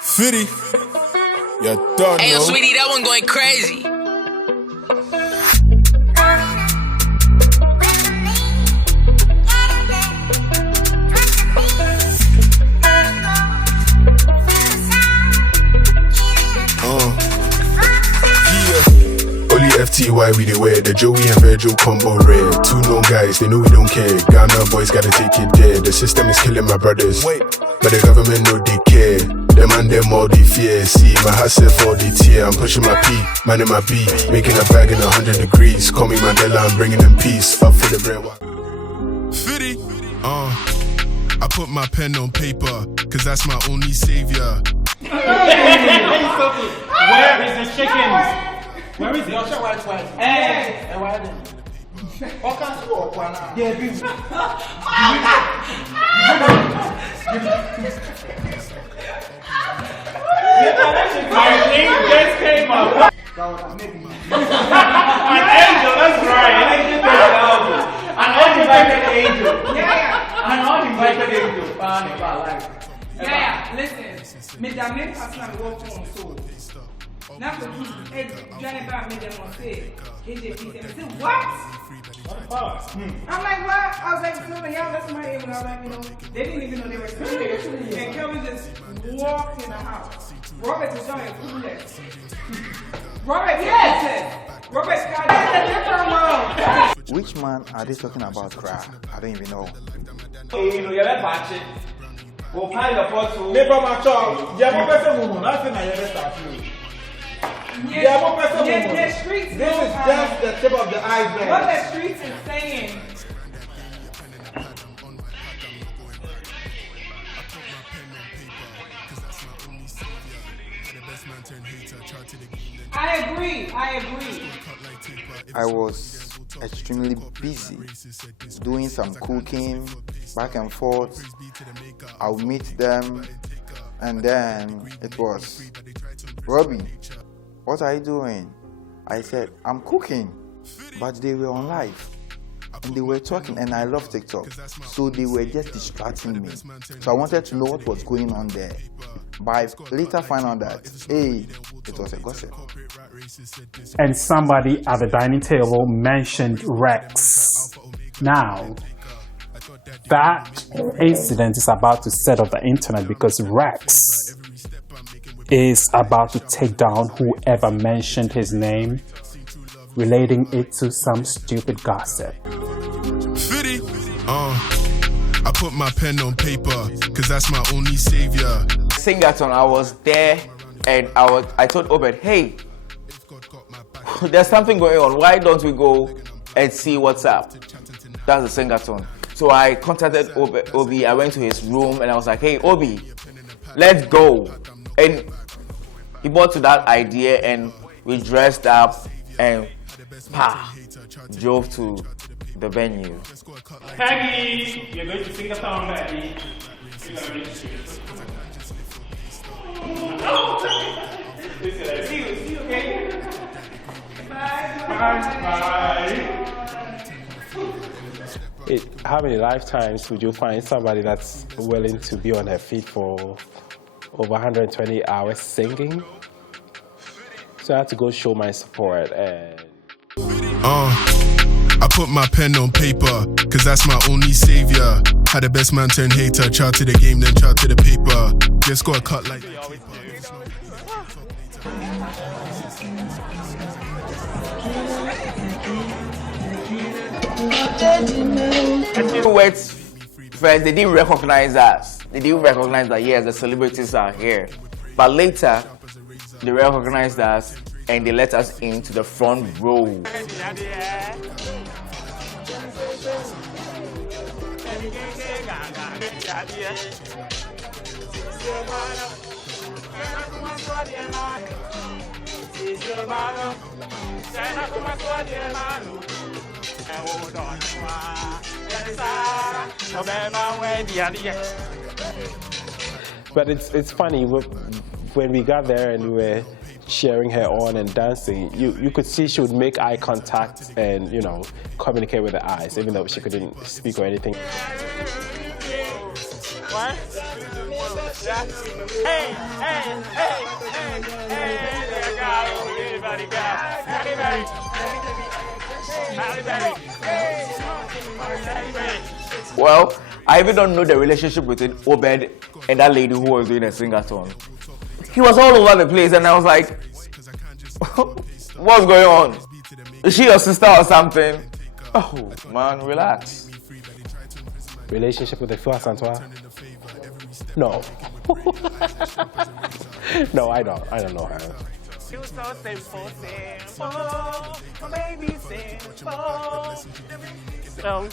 Fitty, you don't Hey, yo, know. sweetie, that one going crazy. Only FTY we they wear the Joey and Virgil combo rare. Two known guys, they know we don't care. Ghana boys gotta take it there. The system is killing my brothers, but the government know they care. Them and them all they fear. See my hustle for the tear. I'm pushing my P, man in my B, making a bag in 100 degrees. Call me Mandela, I'm bringing them peace. Up for the bread. Fitty, I put my pen on paper, cause that's my only savior. Where is the chickens? Where is it? Hey, and why then? My name just came up. An angel, that's right. An uninvited angel. Yeah. An uninvited angel. Yeah, listen. Me damn it, personal work from so. Now for you, Johnny Brown made them on say, KJP said, what? I'm like, what? I was like, no, y'all listen to my ear when I was like, you know, they didn't even know they were speaking. And Kelvin just walked in the house. Robert is showing clueless. Robert, yes! Robert got a different world. Which man are they talking about, crap? I don't even know. You know, you're that batch. We'll find the photo. Never my child. Yeah, what person woman? That's the I ever start you. Yeah, what person woman? The streets. This is just the tip of the iceberg. What the streets is saying. I agree. I was extremely busy doing some cooking back and forth. I'll meet them, and then it was, Robbie, what are you doing? I said, I'm cooking, but they were on live. And they were talking, and I love TikTok, so they were just distracting me. So I wanted to know what was going on there. But I later found out that, hey, it was a gossip. And somebody at the dining table mentioned Rex. Now, that incident is about to set off the internet because Rex is about to take down whoever mentioned his name, relating it to some stupid gossip. Fitty, I put my pen on paper, cause that's my only savior. Sing-a-Thon, I was there, and I told Obed, hey, there's something going on. Why don't we go and see what's up? That's the Sing-a-Thon. So I contacted Obi. I went to his room, and I was like, hey, Obi, let's go. And he bought to that idea, and we dressed up and drove to the venue. Peggy, you're going to sing a song, Peggy. You're going to sing a song. See you, okay? Bye. How many lifetimes would you find somebody that's willing to be on her feet for over 120 hours singing? So I had to go show my support. And I put my pen on paper, cause that's my only savior. Had the best man turn hater, chart to the game, then chart to the paper. Just got cut like First, they didn't recognize us. They didn't recognize that, yes, the celebrities are here. But later, they recognized us and they let us into the front row. But it's funny when we got there and we were cheering her on and dancing, you could see she would make eye contact and, you know, communicate with the eyes, even though she couldn't speak or anything. What? Hey, hey, hey, hey, hey, there you go. Everybody go. Well, I even don't know the relationship between Obed and that lady who was doing a Sing-a-Thon. He was all over the place and I was like, what's going on? Is she your sister or something? Oh man, relax. Relationship with Afua Asantewaa? No. No, I don't know her. You so simple, baby, simple. So,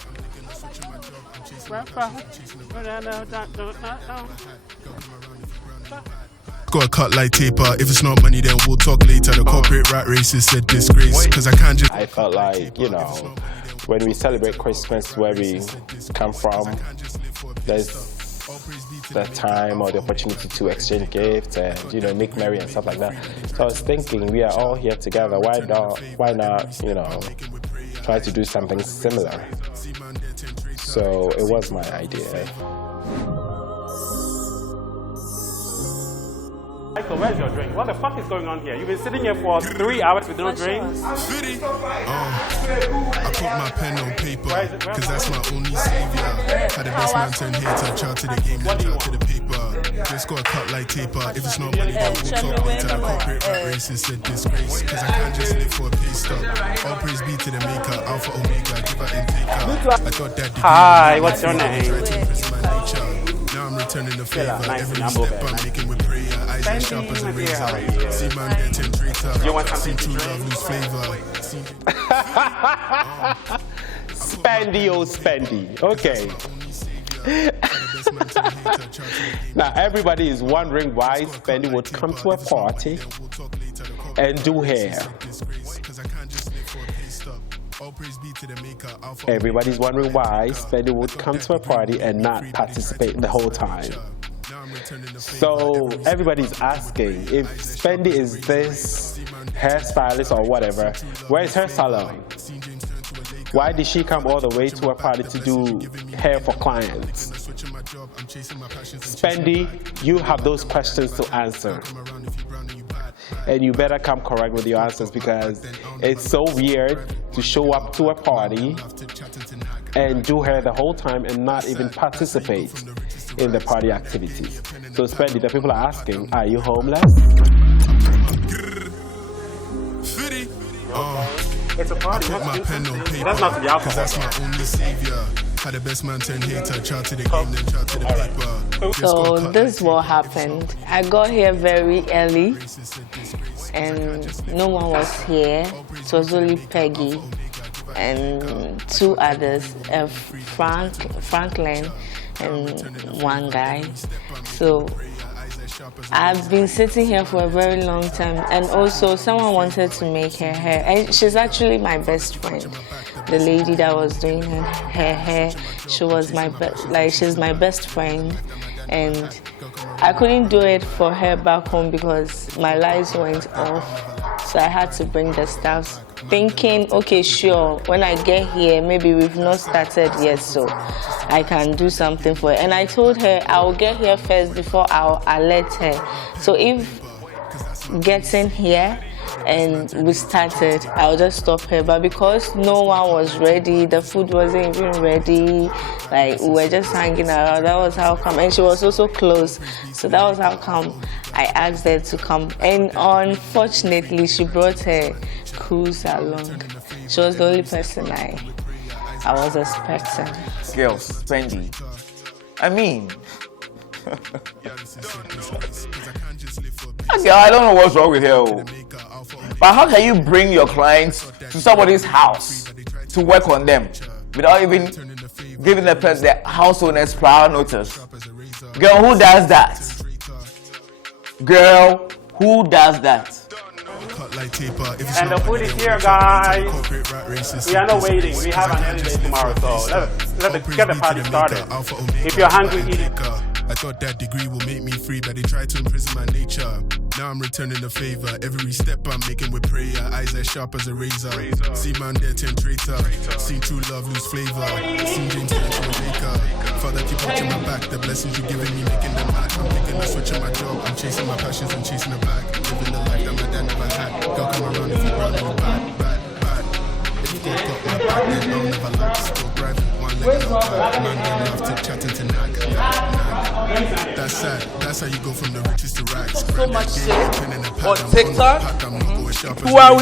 Got a cut like taper. If it's not money, then we'll talk later. The corporate rat race is a disgrace. Cause I can't just. I felt like, you know, when we celebrate Christmas where we come from, there's the time or the opportunity to exchange gifts and, you know, make merry and stuff like that. So I was thinking, we are all here together. Why not, you know, try to do something similar? So it was my idea. Michael, where's your drink? What the fuck is going on here? You've been sitting here for 3 hours with no drink? I put my pen on paper, cause that's my only savior. Had the best man turn hater, child to the game, then child to the paper. Just got a cut like taper. If it's not money, then we'll talk later. The corporate rat race is a disgrace. Cause I can't just live for a pay stub. All praise be to the maker, Alpha Omega, give her and take her. I thought that Hi, what's your name? Now I'm returning the favor. Every step I'm making with prayer. Eyes as sharp as a razor. See man getting traitor. You want something to love lose flavor. Spendy, oh spendy. Okay. Now everybody is wondering why Spendy would come to a party and do hair. Everybody's wondering why Spendy would come to a party and not participate the whole time. So everybody's asking, if Spendy is this hairstylist or whatever, where's her salon? Why did she come all the way to a party to do hair for clients? Spendy, you have those questions to answer. And you better come correct with your answers, because it's so weird to show up to a party and do hair the whole time and not even participate in the party activities. So Spendy, the people are asking, are you homeless? It's a party. That's not to be alcohol. That's my only savior. Had the best man turn hater, child to the game, then child to the paper. So this is what happened. I got here very early and no one was here. It was only Peggy and two others, Franklin and one guy. So I've been sitting here for a very long time, and also someone wanted to make her hair, and she's actually my best friend. The lady that was doing her hair, she was my she's my best friend, and I couldn't do it for her back home because my lights went off, so I had to bring the staffs, thinking, okay, sure, when I get here, maybe we've not started yet, so I can do something for her. And I told her I'll get here first before I'll alert her. So if getting here and we started, I'll just stop her. But because no one was ready, the food wasn't even ready, like we were just hanging around, that was how come. And she was also close, so that was how come I asked her to come. And unfortunately, she brought her crews along. She was the only person I was expecting. Girls, Spendy. I mean, girl, I don't know what's wrong with her. But how can you bring your clients to somebody's house to work on them without even giving the house owners prior notice? Girl, who does that? Girl, who does that? And the food is here, guys. We are not waiting. We have an early day tomorrow, so let's get the party started. If you're hungry, eat it. I thought that degree will make me free, but they tried to imprison my nature. Now I'm returning the favor. Every step I'm making with prayer. Eyes as sharp as a razor. See man there, 10 traitor. Seen true love lose flavor. Seen James turn to a baker. Father, keep watching my back. The blessings you're giving me, making them mad. I'm taking a switch on my job. I'm chasing my passions and chasing the bag. Living the life that my dad never had. Girl, come around if you run me bad. If you got my back, then I'll never lag. Still private, one leg up. Man, they love to chatting to nag. That's sad. That's how you go from the riches to rags. So much shit on TikTok. Wow,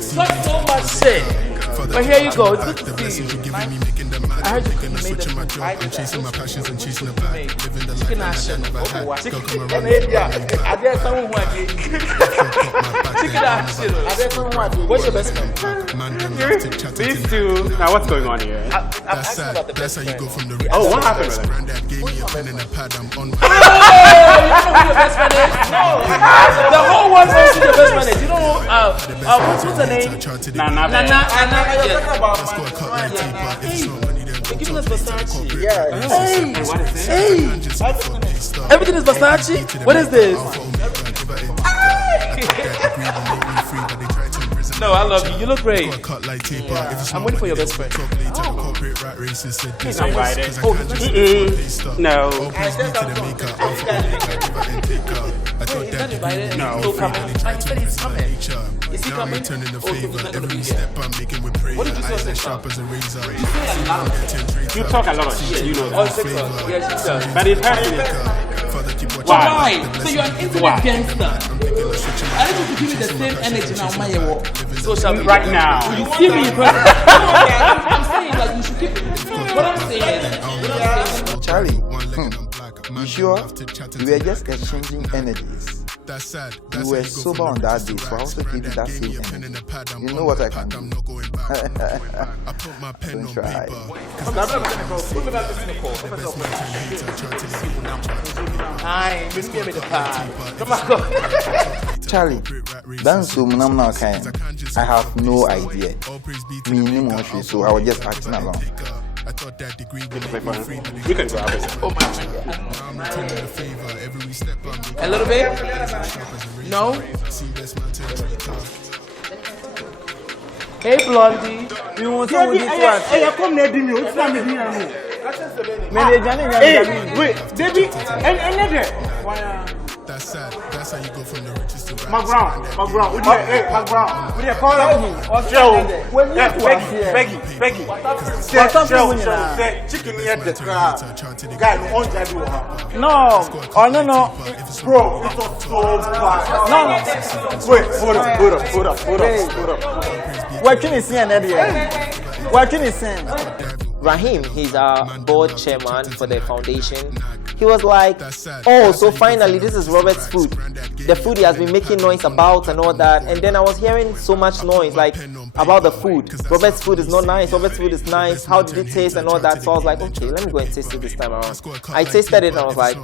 so much shit. But here you go. It's good to see you. I heard you made I'm chasing my passions and chasing the bag. Living the life chicken that action. I never had. Girl, come around. I dare someone who I did. Chicken action. I dare someone who I did. What's your best friend? These two. Now what's going on here? That's sad. That's how you go from the Oh, what happened with it? Granddad gave me a pen and a pad. I'm on. You know who your best friend is? No. The whole world knows who your best friend is. You don't know. What's the name? Nana. Let's go cut like taper. If it's not money, then we'll Giving us talk. Versace. Yeah. Hey. Everything is Versace? What is this? No, I love you. You look great. I'm waiting for your best friend. He's invited. No. No. He's coming. I said he's coming. Is he coming? What did you say on TikTok? You talk a lot of shit, you know On that. TikTok. Yes, he does. But it's hurting me. Why? So you're an internet gangster. I need you to give me the same energy now, my social media. Right now. You give me in person. I'm saying like you should keep it. What I'm saying is, Charlie, you sure? We were just exchanging energies. You were sober on that day, so I also give you that same energy. You know what I can do. Don't try. Charlie, that's so I have no idea. Me, so I was just acting along. You can grab it. oh my God. A little bit? No? Hey Blondie, you want some of this one? Hey, come near me. What's wrong with me? Hey, wait, Debbie, and That's sad. That's how you go from the riches to McBrown. Hey, McBrown. We are calling you. Becky. Chicken here the guy on that. No, no. Bro, it was so bad. No. Wait, hold up. What can you see another? What can you say? Rahim, he's our board chairman for the foundation. He was like, oh, so finally this is Robert's food. The food he has been making noise about and all that. And then I was hearing so much noise like about the food. Robert's food is not nice. Robert's food is nice. How did it taste and all that? So I was like, okay, let me go and taste it this time around. I tasted it and I was like,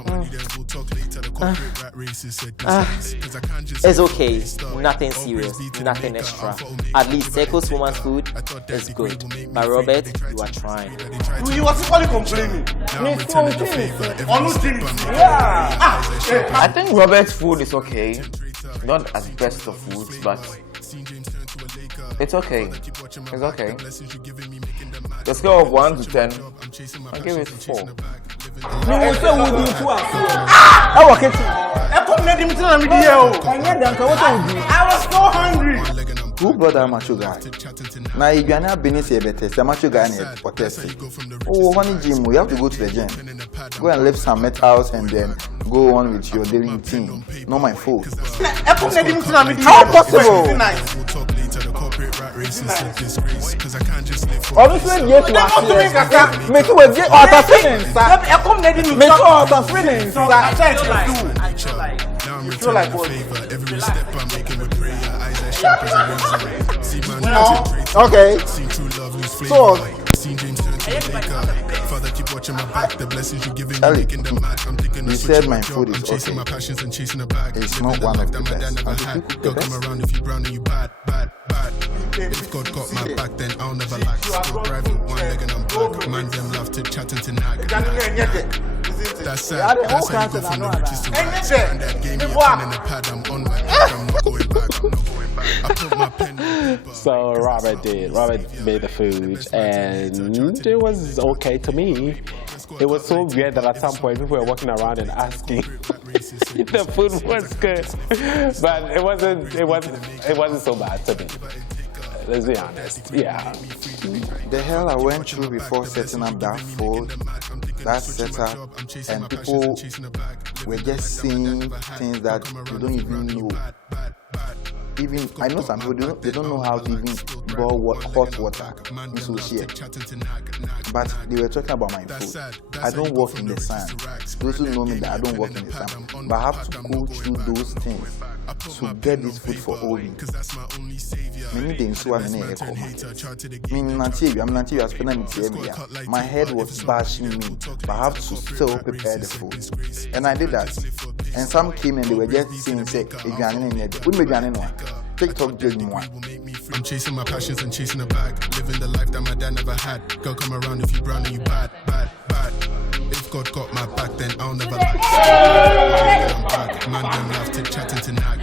it's okay. Nothing serious. Nothing extra. At least Seko's woman's food is good. But Robert, you are trying. You was equally complaining. I think Robert's food is okay. Not as best of foods, but it's okay. It's okay. The scale of 1 to 10, I'll give it 4. I was so hungry. Who brought that macho guy? Now, if you are not being a better, the macho guy is protesting. Oh, honey, Jim, we have to go to the gym. Go and lift some metals and then go on with your daily routine. Not my fault. How possible? Obviously, yes, make you get out of feelings. Make you out of feelings. You feel like what? Every step I'm making with prayer, eyes as sharp as a razor. Okay. So, Father, keep watching my back. The blessings you giving me, making them mad. I'm thinking you said my food is chasing my passions and chasing the bag. It's not one of the best. Girl, come around if you brown and you bad. If God got my back, then I'll never lack. Still private, one leg and I'm black. Man, them love to chat and to nag. That's how you go from the riches to rags. Granddad gave me a pen and a pad. I'm on my back. I'm not going back. I put my pen on paper. So Robert made the food, and it was okay to me. It was so weird that at some point people were walking around and asking if the food was good, but it wasn't so bad to me. Let's be honest. Yeah. The hell I went through before setting up that food, that setup, and people were just saying things that you don't even know. Even I know some people they don't know how to even boil hot water into share. But they were talking about my food. I don't work in the sun. Those who know me that I don't work in the sun. But I have to go through those things to get this food for Obi. My head was bashing me, but I have to still prepare the food. And I did that. And some came and they were just saying, TikTok did more. I'm chasing my passions and chasing a bag. Living the life that my dad never had. Girl, come around if you brown and you bad. If God got my back, then I'll never lag. Man, them love to chatting to nag.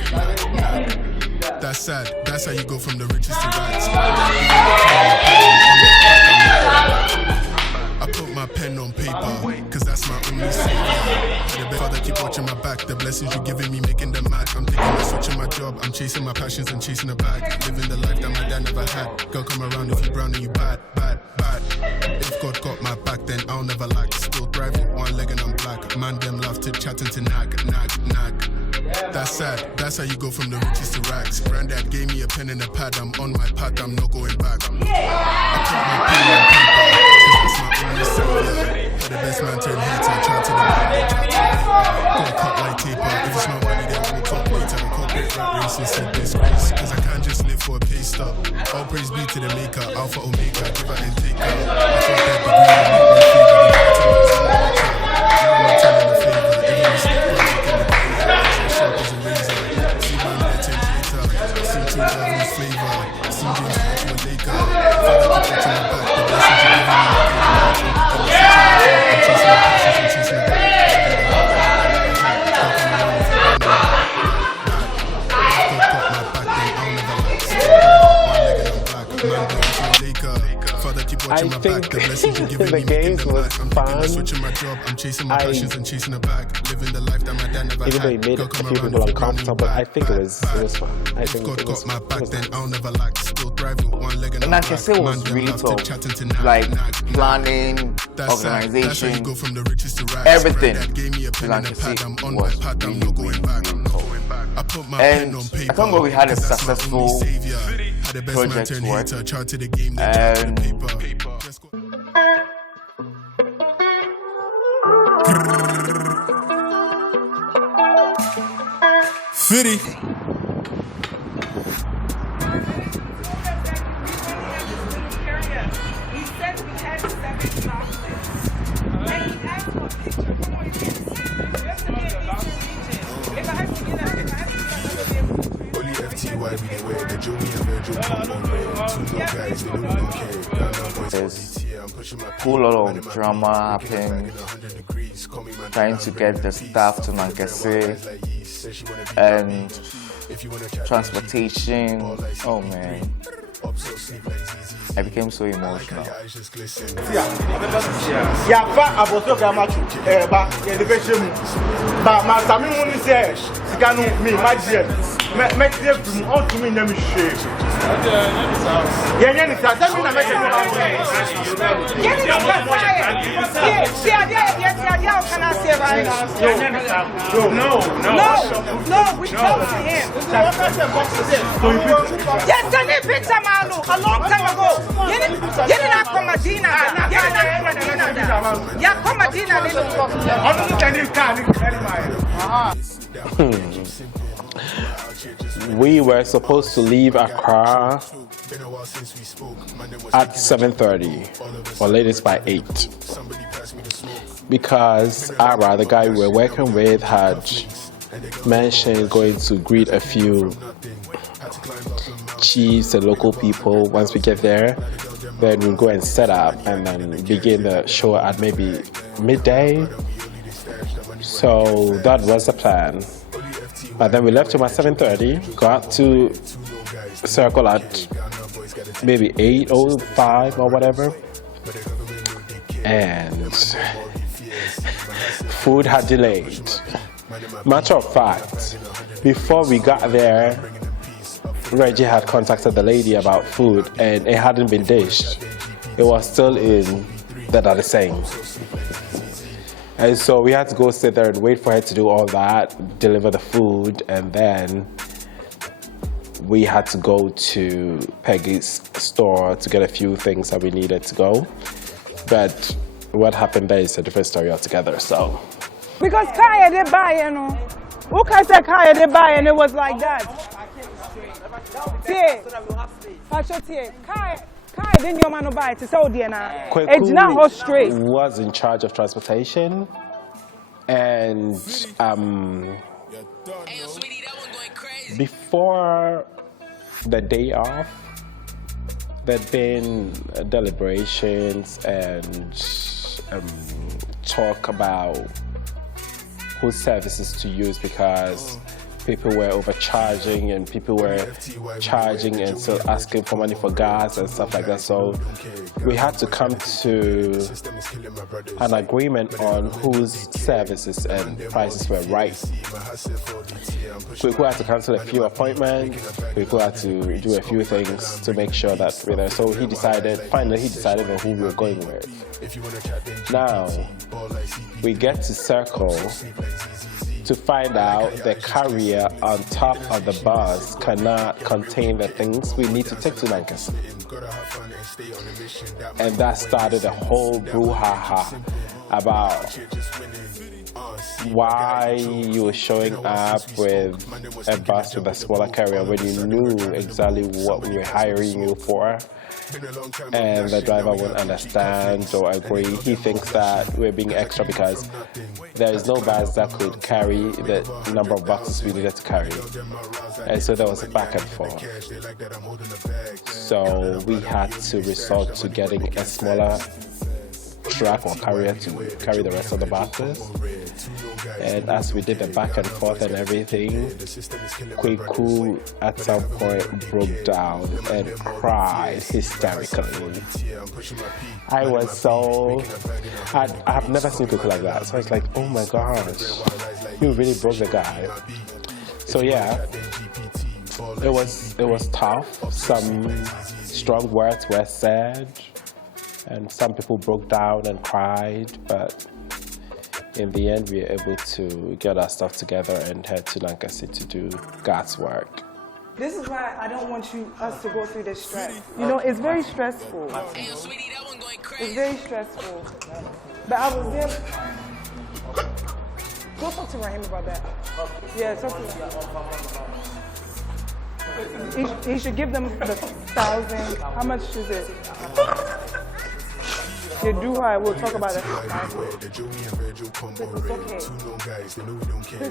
That's sad. That's how you go from the riches to rags. I put my pen on paper, cause that's my only savior. The Father keep watching my back. The blessings you giving me making them mad. I'm taking a switch in my job. I'm chasing my passions and chasing a bag. Living the life that my dad never had. Girl, come around if you brown and you bad. If God got my back, then I'll never lag. Still thriving, one leg and I'm black. Man, them love to chatting to nag. That's sad. That's how you go from the riches to rags. Granddad gave me a pen and a pad. I'm on my path. I'm not going back. I put my pen on paper, cause that's my only savior. For the best man turn hater, try to the bad. Gonna cut like taper. If it's not money, then we'll talk later. The corporate rat race is a disgrace, cause I can't just live for a pay stub. All praise be to the maker, Alpha Omega, giver and taker. I thought that degree would make me feel the favor. Even the sleep project in the day, sharp as a razor. See man with a temperature, see true love flavor. See James to a Laker. Father keep watching my back, the blessings you giving me making me mad. I'm chasing my passions and chasing the bag. I think the games was fun. I'm chasing my passions and chasing a bag. Living the life that my dad never had. Even though it made a few people uncomfortable, I think it was fun. I think God got my back, then I'll never lag. Still thriving with one leg and Nankese was really tough. Like planning, organization, everything. Nankese was really tough. And I can't believe we had a successful project work. And Fitty. He said we had 7 chocolates. And he asked for a picture. Come on, you can see. Just to be in region. If I have to get up, Only FTY we the way the Joey and Virgil come on red. 2 no guys, they know we don't care. there's a whole lot of drama happening, trying to get the staff to Nankese and transportation. Oh man, I became so emotional. No, we talked to him. Yes, send a picture, Manu, a long time ago. You didn't come Medina. Yeah, come Medina. We were supposed to leave Accra at 7:30 or latest by 8 because Ara, the guy we were working with, had mentioned going to greet a few chiefs and local people. Once we get there, then we'll go and set up and then begin the show at maybe midday. So that was the plan. But then we left home at 7:30, got to Circle at maybe 8:05 or whatever. And food had delayed. Matter of fact, before we got there, Reggie had contacted the lady about food and it hadn't been dished. It was still in the Daddy Sing. And so we had to go sit there and wait for her to do all that, deliver the food, and then we had to go to Peggy's store to get a few things that we needed to go. But what happened there is a different story altogether, so. Because Kaya did buy, you know. Who can say Kaya did buy and it was like that? Kaya didn't your man buy it to Saudi and it's not her straight. Was in charge of transportation, and before the day off, there'd been deliberations and talk about whose services to use because people were overcharging and people were charging and still asking for money for gas and stuff like that. So we had to come to an agreement on whose services and prices were right. Kweku had to cancel a few appointments. Kweku had to do a few things to make sure that we're there. So finally he decided on who we were going with. Now, we get to Circle to find out the carrier on top of the bus cannot contain the things we need to take to Nankese. And that started a whole brouhaha about why you were showing up with a bus with a smaller carrier when you knew exactly what we were hiring you for. And the driver won't understand or agree. He thinks that we're being extra because there is no bus that could carry the number of boxes we needed to carry. And so there was a back and forth. So we had to resort to getting a smaller truck or carrier to carry the rest of the boxes. And as we did the back and forth and everything, Kweku at some point broke down and cried hysterically. I've never seen Kweku like that. So I was like, oh my gosh, you really broke the guy. So yeah, it was tough. Some strong words were said. And some people broke down and cried, but in the end, we were able to get our stuff together and head to Nankese to do God's work. This is why I don't want us to go through this stress. You know, it's very stressful. It's very stressful. But I was there. Go talk to Raheem about that. Yeah, talk to him. He should give them the 1,000. How much is it? You do high, we'll talk about it. It's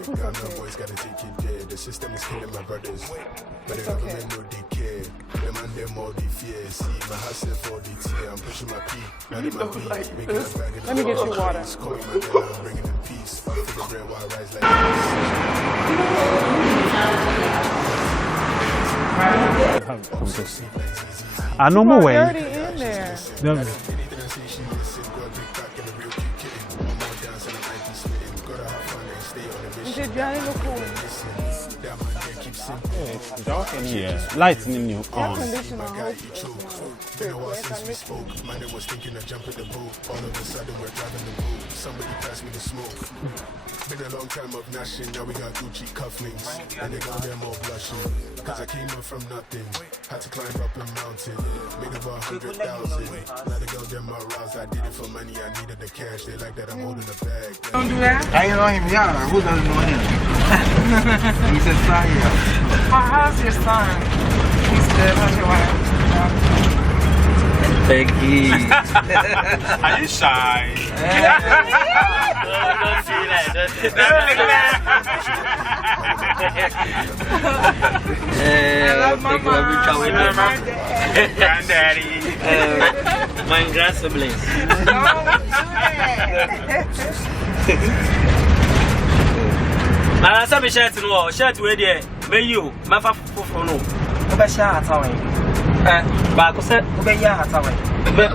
okay. The system is killing my brothers. But the government know they care. Them and them all they fear. See my hustle for the tear. I'm pushing my pee. Let me get you water. Bringing in peace. I know more way. Already in there. Johnny, look cool. It's dark in here. Lights in you on. My name was thinking of jumping the boat. All of a sudden we're driving the boat. Somebody passed me the smoke. Been a long time of gnashing. Now we got Gucci cufflinks. And they got them all blushing. Cause I came up from nothing. Had to climb up a mountain. Made over 100,000. Now the girl them aroused. I did it for money. I needed the cash. They like that I'm holding the bag. Don't do that. I know him, yeah. Who doesn't know him? He's a son here. How's your son? He's good. How's your wife? Peggy. Are you shy? Don't see that. I love my mom. Granddaddy. My grand siblings. Don't do that. I saw me shirt no, shirt where there. May you, my for no. Obe share at all. Ba ko se obe ya at all. Be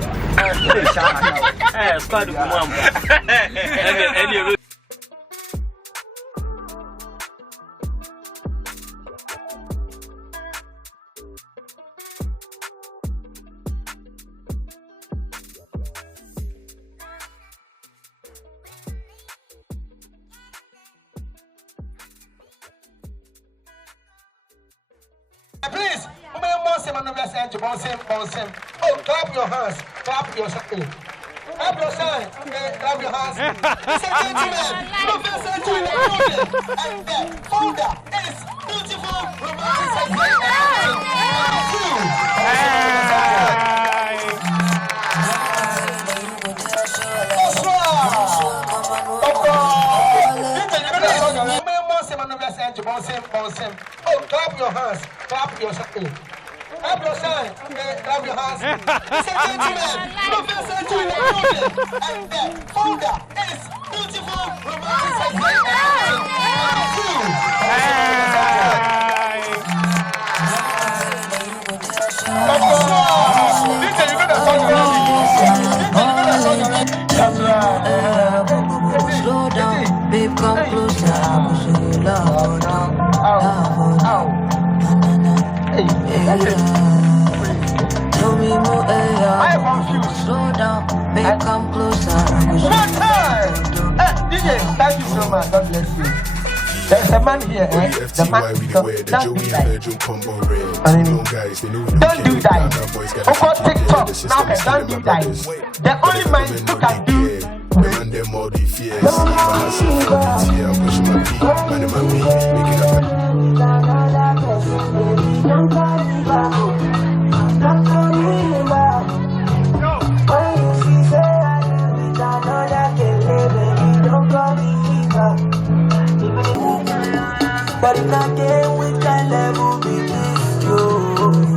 share at all. Squad ku mo am. Please, oh, clap your hands, clap your hands. Clap your hands, clap your hands. It's a gentleman, Professor Julian, and the founder is beautiful, romantic, oh, clap your hands, clap your hands. Clap your hands, clap your hands. It's a gentleman, Professor Julian, and the founder is beautiful, romantic, slow down, babe, come closer. I will show you love. Tell me more, I'm confused. Slow down, babe, come closer. I will show you love. DJ, thank you so much. God bless you. There's a man here, the man. Don't do that. Don't do that. Over TikTok, now don't do that. The only man who can do. Them all the fears. My massive I'm pushing my feet. Man in my way, making up. But if I can't, we can level between you.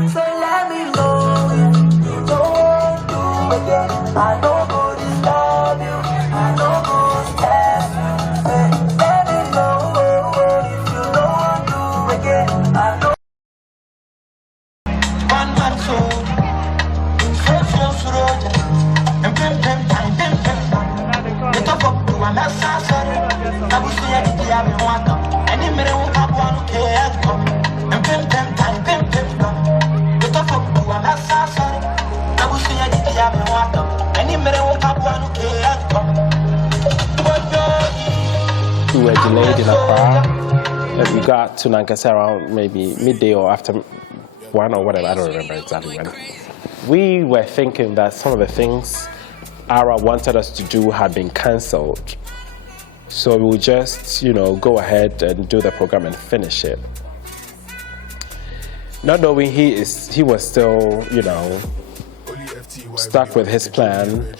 So let me know if you don't do again. I don't go disturb you. I don't go stress you. Let me know if you don't do again. I don't. One man soul, fresh road, and pim. The top of the one that's sorry. I will see it. I will want to. Any minute, I want to care. And pim. The top of the one that's sorry. I will see it. I will want to. Any minute, I want to care. We were delayed in Accra, and we got to Nankese around maybe midday or after 1 or whatever. I don't remember exactly when. We were thinking that some of the things Ara wanted us to do had been cancelled, so we would just, go ahead and do the program and finish it. Not knowing he was still, stuck with his plan.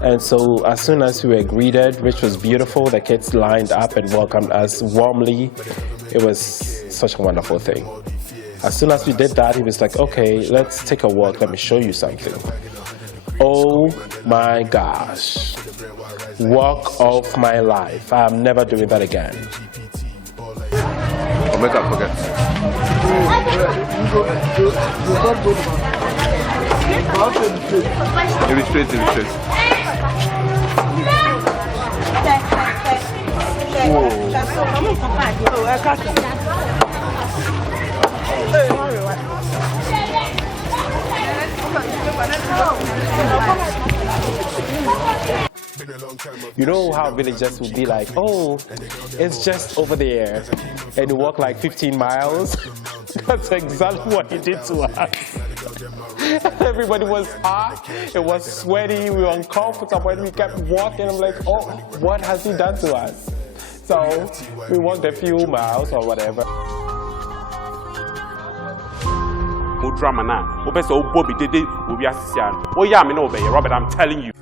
And so as soon as we were greeted, which was beautiful, the kids lined up and welcomed us warmly. It was such a wonderful thing. As soon as we did that, he was like, okay, let's take a walk. Let me show you something. Oh my gosh. Walk of my life. I'm never doing that again. I'll make up forget. Illustrate. You know how villagers would be like, oh, it's just over there, and you walk like 15 miles? That's exactly what he did to us. Everybody was hot, it was sweaty, we were uncomfortable, and we kept walking. I'm like, oh, what has he done to us? So we walked a few miles or whatever. Drama now. Bobby did it. Oh yeah, me know, Robert. I'm telling you.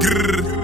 Grrr.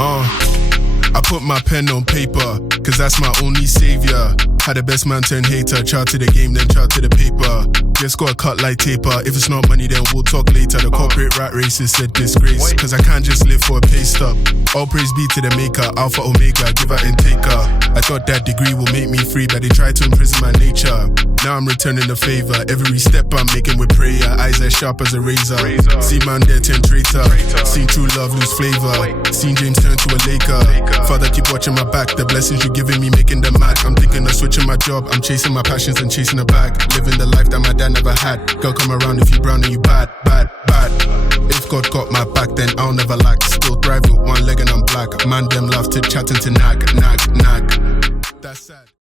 I put my pen on paper, cause that's my only savior. Had the best man turn hater, chart to the game, then chart to the paper. Just got a cut like taper. If it's not money, then we'll talk later. The corporate rat race is a disgrace, cause I can't just live for a pay stub. All praise be to the maker, Alpha Omega, giver and taker. I thought that degree will make me free, but they tried to imprison my nature. Now I'm returning the favor. Every step I'm making with prayer, eyes as sharp as a razor. See man there turn traitor, seen true love lose flavor. Seen James turn to a Laker. Father keep watching my back, the blessings you're giving me making them mad. I'm thinking of switching my job, I'm chasing my passions and chasing a bag. Living the life that my dad never had. Girl come around if you brown and you bad, bad, bad. If God got my back, then I'll never lack. Still thrive with one leg and I'm black. Man them love to chatting to nag, nag, nag. That's sad.